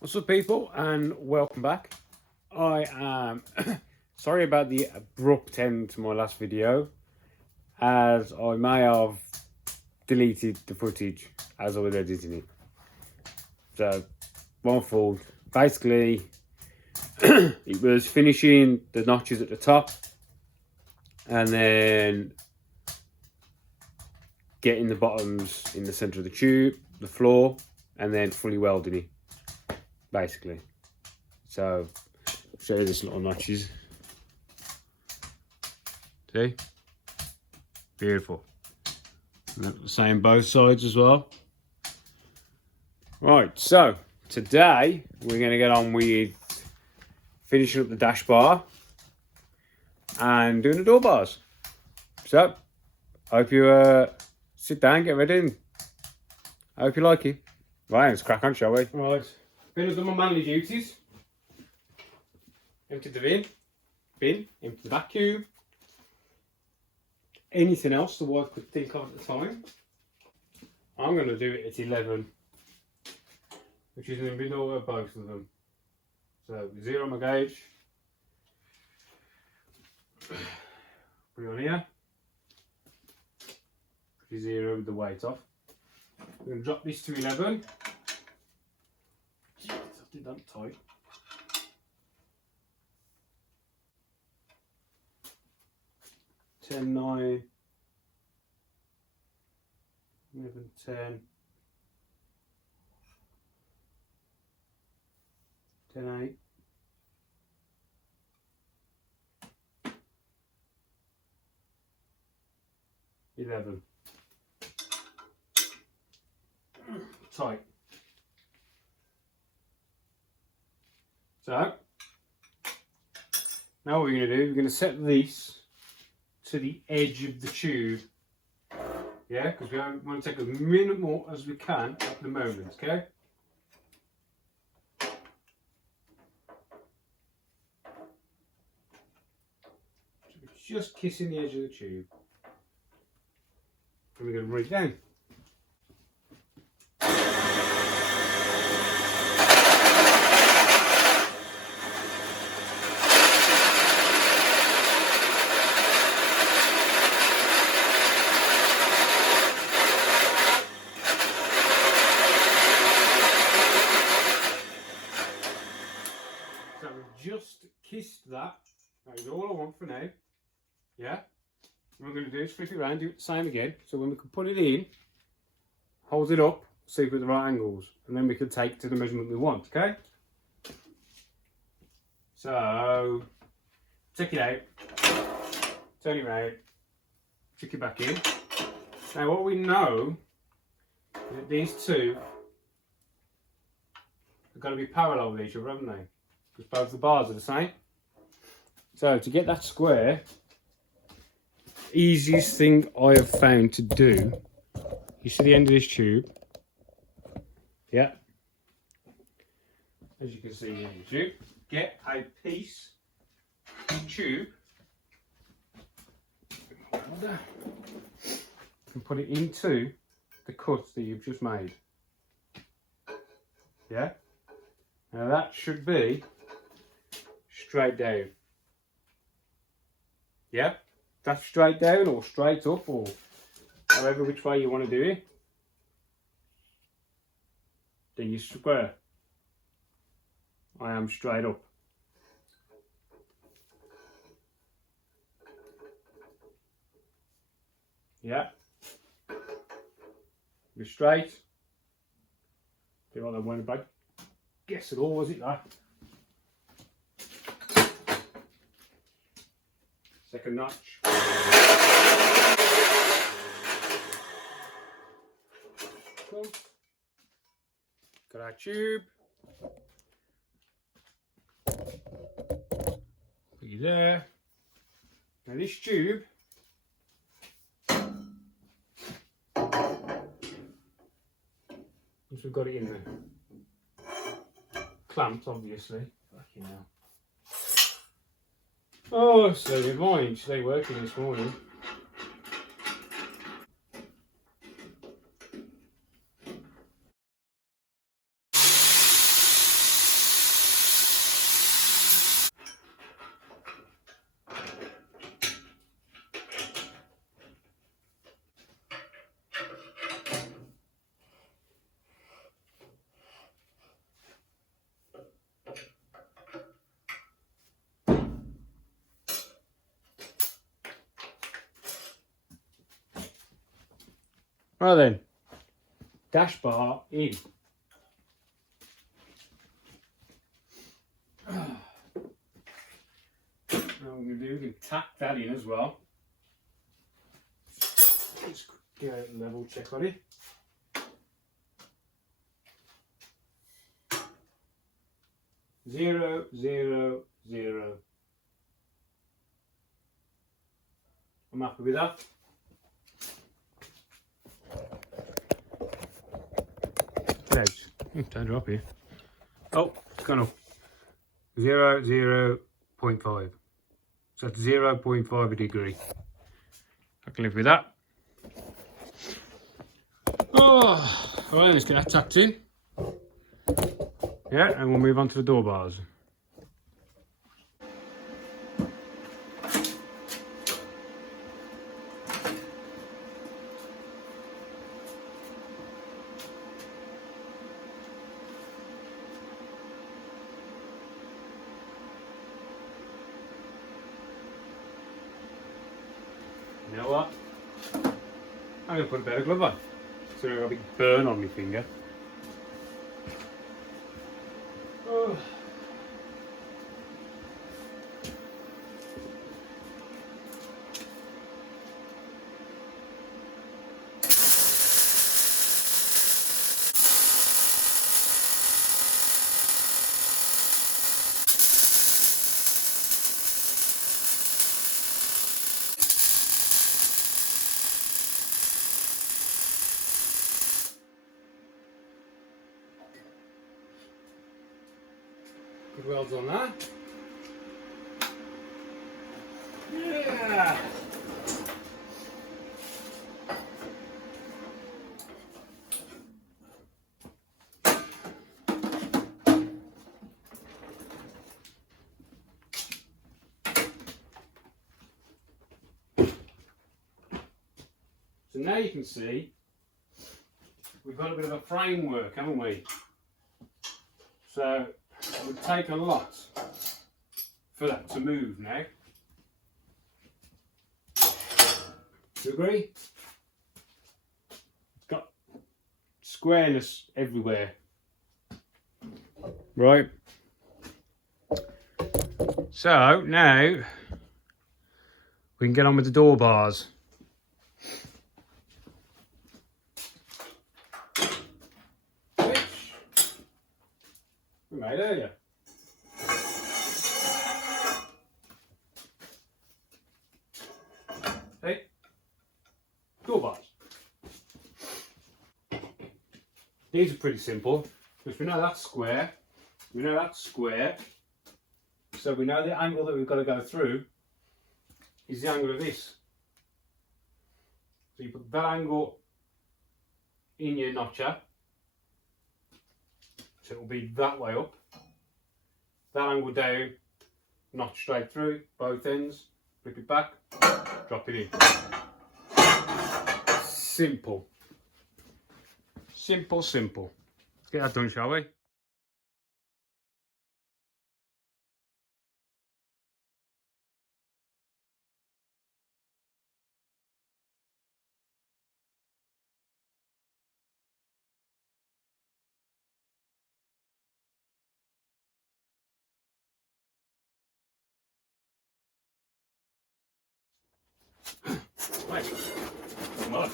What's up, people, and welcome back. I am sorry about the abrupt end to my last video, as I may have deleted the footage as I was editing it. So, my fault. Basically, it was finishing the notches at the top and then getting the bottoms in the centre of the tube, the floor, and then fully welding it, basically. So, show you this little notches. See? Beautiful. And the same both sides as well. Right, so today we're going to get on with finishing up the dash bar and doing the door bars. So, I hope you sit down, get ready, and I hope you like it. Right, let's crack on, shall we? Right, been and done my manly duties. Emptied the bin, emptied the vacuum. Anything else the wife could think of at the time. I'm going to do it at 11, which is in the middle of both of them. So, 0 on my gauge. Put it on here. Put 0 with the weight off. I'm going to drop this to 11. Jeez, I did that tight. Ten, 9, 11, 10, 10, 8, 11. Tight. So, now what we're going to do, we're going to set this to the edge of the tube. Yeah, because we want to take as minimal as we can at the moment, okay? So we're just kissing the edge of the tube. And we're going to bring it down. So we've just kissed that. That is all I want for now. Yeah? What we're going to do is flip it around, do it the same again. So when we can put it in, hold it up, see if we're at the right angles, and then we can take to the measurement we want, okay? So, take it out, turn it around, stick it back in. Now what we know is that these two are going to be parallel with each other, haven't they? Because both the bars are the same. So to get that square, easiest thing I have found to do, you see the end of this tube, yeah, as you can see in the tube, get a piece of tube and put it into the cut that you've just made. Yeah, now that should be straight down. Yeah, that's straight down or straight up or however which way you want to do it. Then you square. I am straight up. Yeah. You're straight. Do what I went about. Guess it all, was it that? Second notch. Cool. Got our tube. Put you there. Now this tube once we've got it in there. Clamped obviously. Fucking hell. Oh, so did mine. They working this morning. Right then, dash bar in. Now what we're going to do, we can tack that in as well. Just get a level check on it. Zero, zero, zero. I'm happy with that. Edge. Don't drop here. Oh, it's gone up. 0.5. So that's 0.5 a degree. I can live with that. Oh, well, let's get that tucked in. Yeah, and we'll move on to the door bars. You know what? I'm going to put a better glove on. So I've got a big burn on my finger. Oh. Good welds on that. Yeah. So now you can see we've got a bit of a framework, haven't we? So it would take a lot for that to move now. Do you agree? It's got squareness everywhere. Right. So now we can get on with the door bars. Which we made earlier. See? Door bars. These are pretty simple because we know that's square. We know that's square. So we know the angle that we've got to go through is the angle of this. So you put that angle in your notcher. So it will be that way up. That angle down, notch straight through, both ends, flip it back, drop it in. Simple. Simple, simple. Let's get that done, shall we? Right. Come on.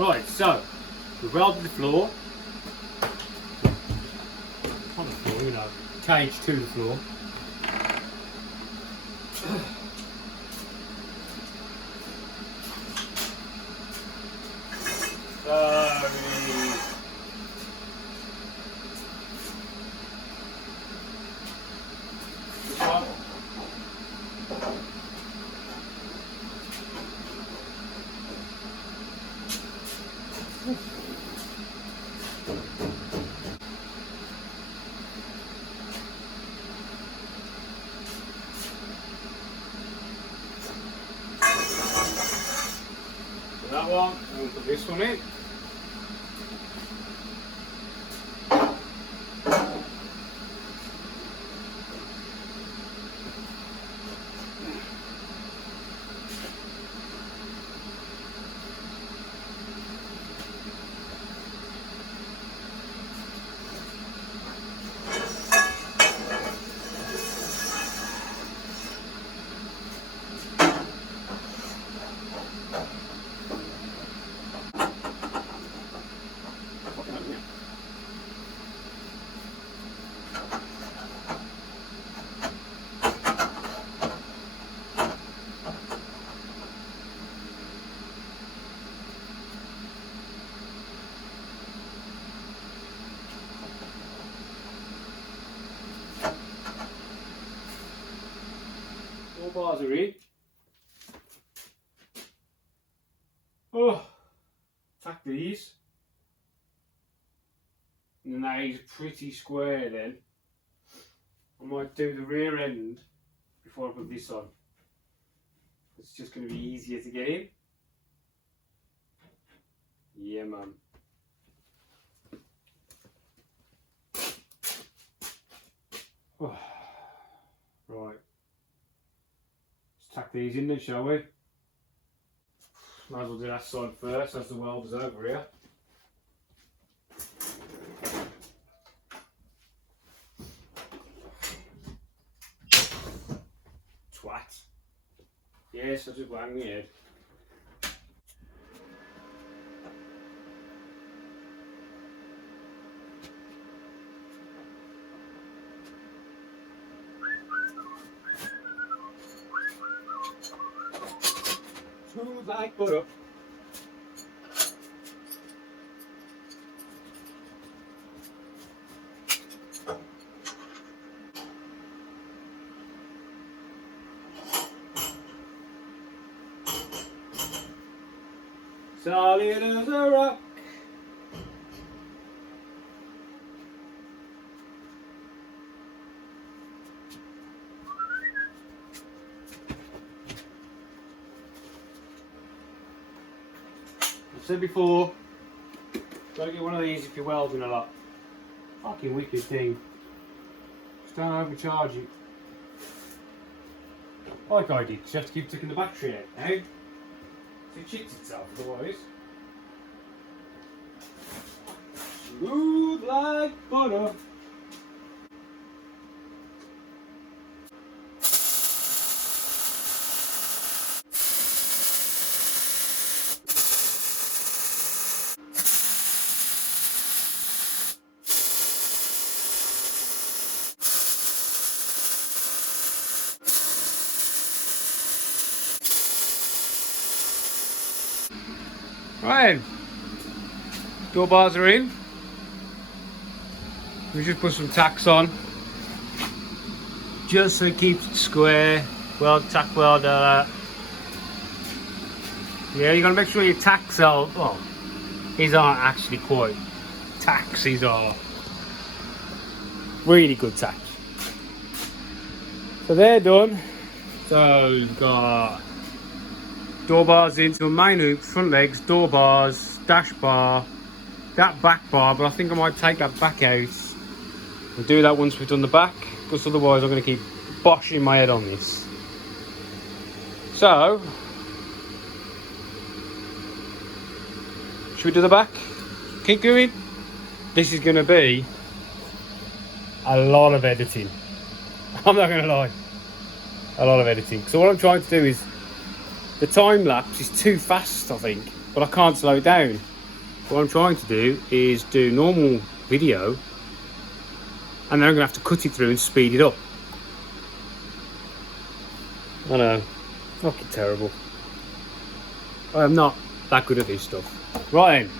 Right, so we welded the floor. On the floor, you know, cage to the floor. That one, and we'll put this one in. All bars are in. Oh, tack these. And then that is pretty square then. I might do the rear end before I put this on. It's just going to be easier to get in. Yeah, man. Oh. Right. Let's tack these in then, shall we? Might as well do that side first as the welder's over here. Twat. Yes, I just wang my head. Smooth like butter. Solid as a rock. I said before, gotta get one of these if you're welding a lot. Fucking wicked thing. Just don't overcharge it. Like I did, you have to keep taking the battery out now. So it cheats itself otherwise. Smooth like butter. Right, door bars are in. We just put some tacks on, just so it keeps it square. Weld, tack welder. Yeah, you gotta make sure your tacks are. Well, these aren't actually quite tacks. These are really good tacks. So they're done. So we've got door bars into a main hoop, front legs, door bars, dash bar, that back bar, but I think I might take that back out and do that once we've done the back, because otherwise I'm going to keep boshing my head on this. So, should we do the back? Keep going. This is going to be a lot of editing. I'm not going to lie. A lot of editing. So what I'm trying to do is, the time lapse is too fast, I think, but I can't slow it down. What I'm trying to do is do normal video, and then I'm going to have to cut it through and speed it up. I know, fucking terrible. I'm not that good at this stuff. Right then,